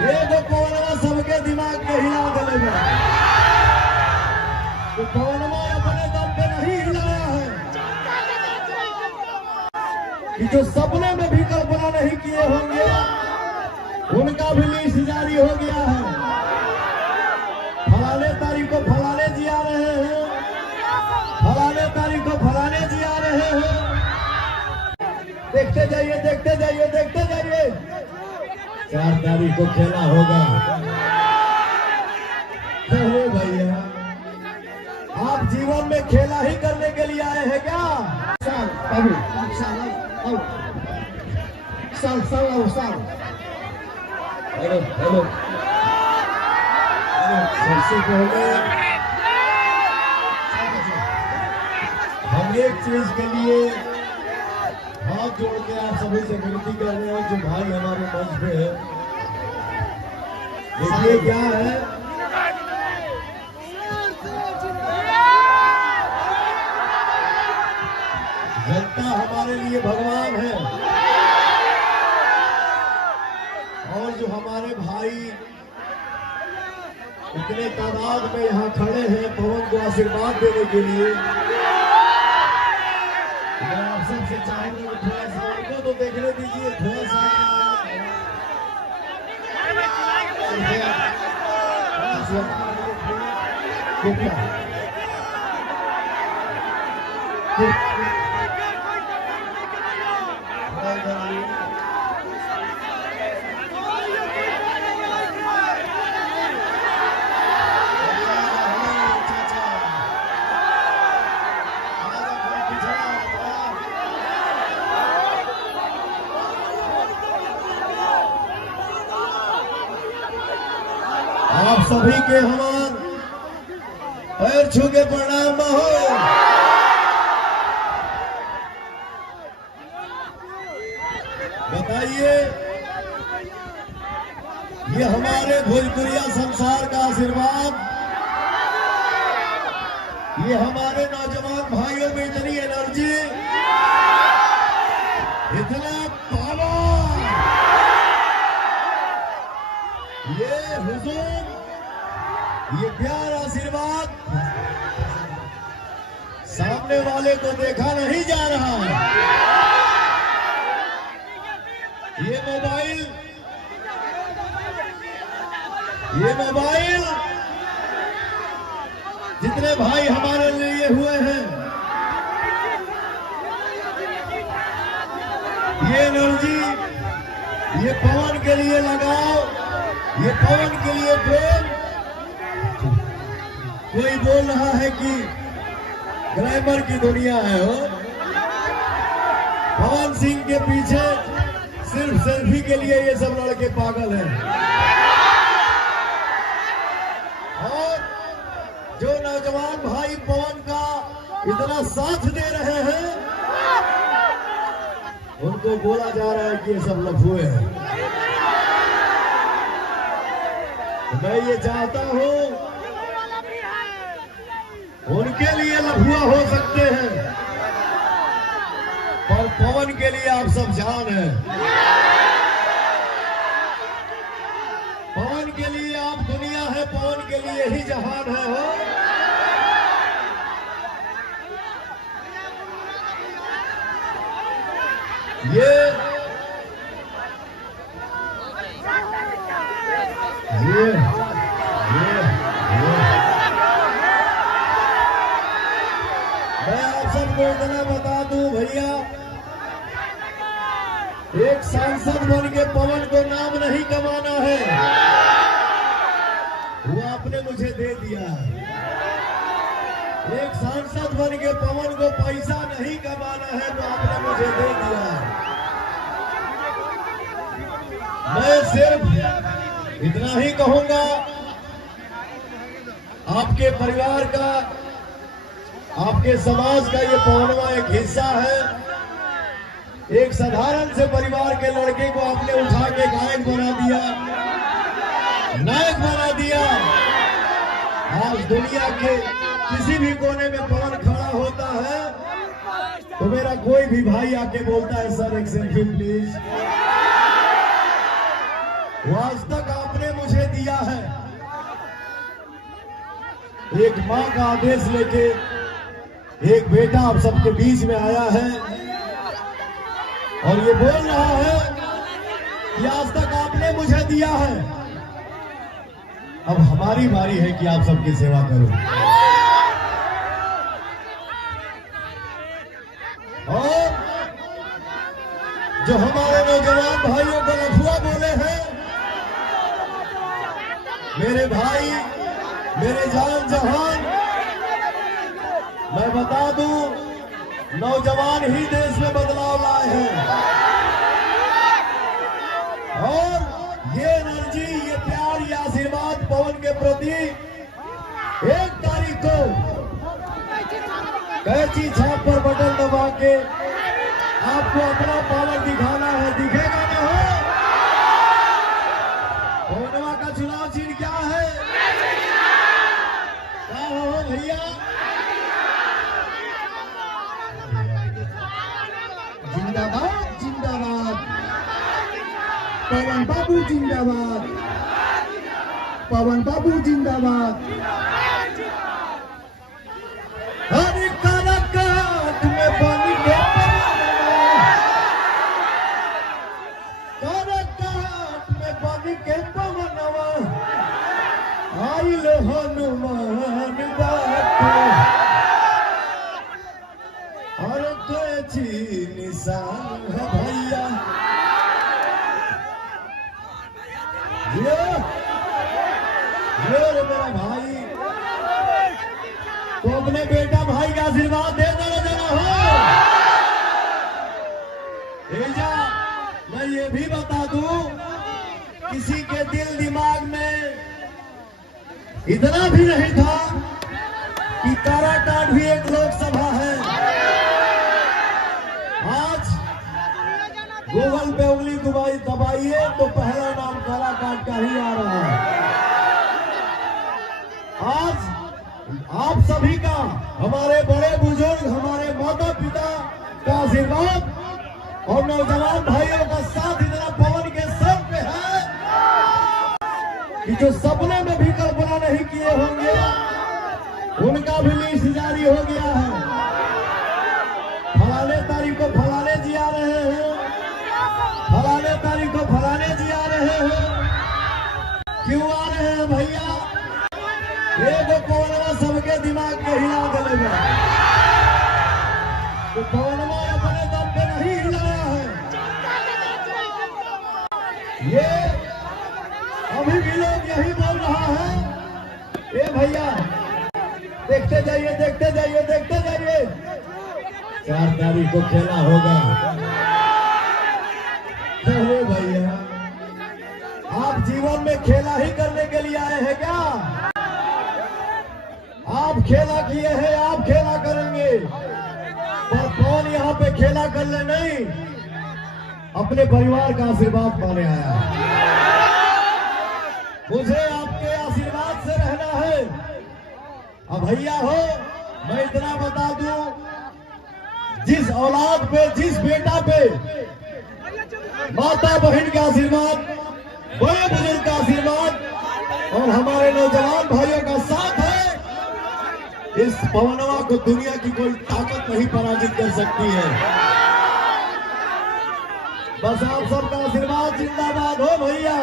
ये जो पवनवा सबके दिमाग में हिला दिले तो पवनवा अपने दम पे नहीं हिलाया है कि जो सपने में भी कल्पना नहीं किए होंगे उनका भी लिस्ट जारी हो गया है। फलाने तारीख को फलाने जी आ रहे हैं, फलाने तारीख को फलाने जी आ रहे हैं। देखते जाइए, देखते जाइए, देखते जाइए। 4 तारीख को खेला होगा। चलो भैया, आप जीवन में खेला ही करने के लिए आए हैं क्या? साल हेलो हेलो, सबसे पहले हम एक चीज के लिए हाथ जोड़ के आप सभी से विनती कर रहे हैं, जो भाई हमारे मंच पे है। देखिए क्या है, जनता हमारे लिए भगवान है और जो हमारे भाई इतने तादाद में यहाँ खड़े हैं पवन को आशीर्वाद देने के लिए, मैं आप सबसे चाहूंगा थोड़ा सा उनको तो देखने दीजिए, थोड़ा सा आप सभी के हमार पैर छू के प्रणाम हो। बताइए, ये हमारे भोजपुरिया संसार का आशीर्वाद, ये हमारे नौजवान भाइयों में इतनी एनर्जी, इतना पावर, ये हुजूर, ये प्यार, आशीर्वाद सामने वाले को देखा नहीं जा रहा है। ये मोबाइल जितने भाई हमारे लिए हुए हैं, ये एनर्जी, ये पवन के लिए लगाओ, ये पवन के लिए प्रेम। कोई बोल रहा है कि ग्लैमर की दुनिया है हो, पवन सिंह के पीछे सिर्फ सेल्फी के लिए ये सब लड़के पागल हैं। और जो नौजवान भाई पवन का इतना साथ दे रहे हैं, उनको बोला जा रहा है कि ये सब लफुए हैं। मैं ये चाहता हूं, उनके लिए लफुआ हो सकते हैं पर पवन के लिए आप सब जान है। पवन के लिए आप दुनिया है, पवन के लिए ही जहान है हो। ये मैं आप सबको इतना बता दूं भैया, एक सांसद बन के पवन को नाम नहीं कमाना है, वो आपने मुझे दे दिया। एक सांसद बन के पवन को पैसा नहीं कमाना है, तो आपने मुझे दे दिया। मैं सिर्फ इतना ही कहूंगा, आपके परिवार का, आपके समाज का ये पवनवा एक हिस्सा है। एक साधारण से परिवार के लड़के को आपने उठा के गायक बना दिया, नायक बना दिया। आज दुनिया के किसी भी कोने में पवन खड़ा होता है तो मेरा कोई भी भाई आके बोलता है, सर एक सेल्फी प्लीज। वो आज तक आपने मुझे दिया है। एक मां का आदेश लेके एक बेटा आप सबके बीच में आया है और ये बोल रहा है कि आज तक आपने मुझे दिया है, अब हमारी बारी है कि आप सबकी सेवा करो। और जो हमारे नौजवान भाइयों को लफुआ बोले हैं, मेरे भाई, मेरे जान जहान, मैं बता दूं, नौजवान ही देश में बदलाव लाए हैं। और ये एनर्जी, ये प्यार, ये आशीर्वाद पवन के प्रति 1 तारीख को कैची छाप पर बटन दबा के आपको अपना पावर दिखाना है। दिखेगा ना? हो पवनवा का चुनाव चिन्ह क्या है? क्या हो भैया? जिंदाबाद, जिंदाबाद, पवन बाबू जिंदाबाद, पवन बाबू जिंदाबाद। हर काराकाट में बन के काराकाट में बन के पवनवा आइल हनुमान बाटे और कैची निशान है भैया। ये रे मेरा भाई, तो अपने बेटा भाई का आशीर्वाद दे देना जरा। हो भेजा, मैं ये भी बता दूं, किसी के दिल दिमाग में इतना भी नहीं था कि काराकाट भी एक लोकसभा है। आज गूगल पे उंगली दबाइए तो पहला नाम काराकाट का ही आ रहा है। आज आप सभी का, हमारे बड़े बुजुर्ग, हमारे माता पिता का आशीर्वाद और नौजवान भाइयों का साथ इतना पवन के सर पे है कि जो सपने में भी कल्पना नहीं किए होंगे, उनका भी लिस्ट जारी हो गया है। फलाने तारीख को फलाने जी आ रहे हैं, फलाने तारीख को फलाने जी आ रहे हैं। क्यों आ रहे हैं भैया? एक पवनवा सबके दिमाग में हिला देगा, तो पवनवा अपने दम पे नहीं हिलाया है। ये अभी भी लोग यही बोल रहा है, ए भैया देखते जाइए, देखते जाइए, देखते जाइए, 4 तारीख को खेला होगा। अरे भैया, आप जीवन में खेला ही करने के लिए आए हैं क्या? आप खेला किए हैं, आप खेला करेंगे, पर कौन यहाँ पे खेला करने नहीं, अपने परिवार का आशीर्वाद पाने आया है। मुझे आपके आशीर्वाद से रहना है। अब भैया हो, मैं इतना बता दूं, जिस औलाद पे, जिस बेटा पे माता बहन का आशीर्वाद, बड़े बुजुर्ग का आशीर्वाद और हमारे नौजवान भाइयों का साथ है, इस पवनवा को दुनिया की कोई ताकत नहीं पराजित कर सकती है। बस आप सबका आशीर्वाद जिंदाबाद हो भैया।